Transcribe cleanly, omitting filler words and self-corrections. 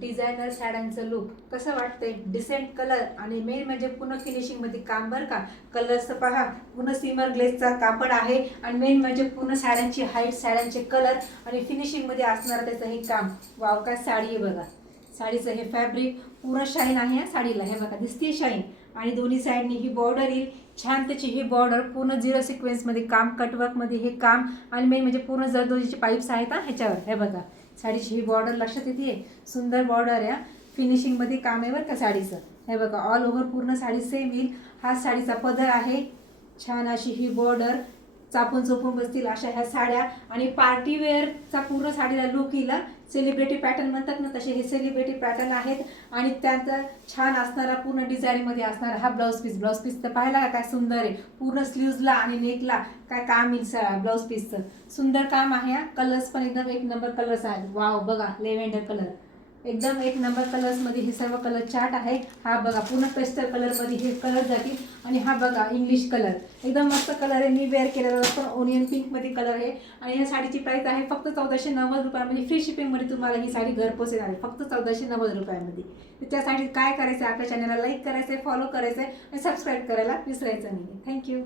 Designer साड्यांचं look कसं वाटतंय. डिसेंट कलर आणि मेन म्हणजे पूर्ण फिनिशिंगमध्ये काम बरं का. कलर्स पहा, पूर्ण सिमर ग्लेसचा कापड आहे आणि मेन म्हणजे पूर्ण साड्यांची हाईट, साड्यांचे कलर आणि फिनिशिंगमध्ये असणारं त्याचं हे काम. वाव, काय साडी आहे बघा. साडीचं हे फॅब्रिक पूर्ण शाईन आहे. साडीला हे बघा दिसते शाईन आणि दोन्ही साईडनी ही बॉर्डर येईल. छान त्याची ही बॉर्डर पूर्ण 0 सिक्वेन्समध्ये काम, कटवर्कमध्ये हे काम आणि मेन म्हणजे पूर्ण जरदोजीचे पाईप्स आहेत ह्याच्यावर. हे बघा साडीची ही बॉर्डर लक्षात येते. सुंदर बॉर्डर आहे. फिनिशिंगमध्ये काम आहे बरं का साडीचं. हे बघा ऑल ओव्हर पूर्ण साडी सेम येईल. हा साडीचा पदर आहे. छान अशी ही बॉर्डर, चापून चोपून बसतील अशा ह्या साड्या आणि पार्टी वेअरचा पूर्ण साडीला लुक येईल. सेलिब्रिटी पॅटर्न म्हणतात ना, तसे हे सेलिब्रिटी पॅटर्न आहेत आणि त्याचा छान असणारा पूर्ण डिझाईनमध्ये असणारा हा ब्लाऊज पीस. ब्लाऊज पीस तर पाहिला काय सुंदर आहे. पूर्ण स्लीव्जला आणि नेकला काय काम येईल ब्लाऊज पीसचं. सुंदर काम आहे. कलर्स पण एकदम एक नंबर कलर्स आहेत. वाव बघा, लेव्हेंडर कलर एकदम एक नंबर कलर्समध्ये हे सर्व कलर चार्ट आहे. हा बघा पूर्ण पेस्टल कलरमध्ये हे कलर जातील आणि हा बघा इंग्लिश कलर एकदम मस्त कलर आहे. मी वेअर केलेला पण ओनियन पिंकमध्ये कलर आहे आणि ह्या साडीची प्राईस आहे फक्त 1490 रुपयामध्ये. फ्री शिपिंगमध्ये तुम्हाला ही साडी घरपोच येणार आहे फक्त 1490 रुपयामध्ये. त्यासाठी काय करायचं, आपल्या चॅनलला लाईक करायचं आहे, फॉलो करायचं आहे आणि सबस्क्राईब करायला विसरायचं नाही. थँक्यू.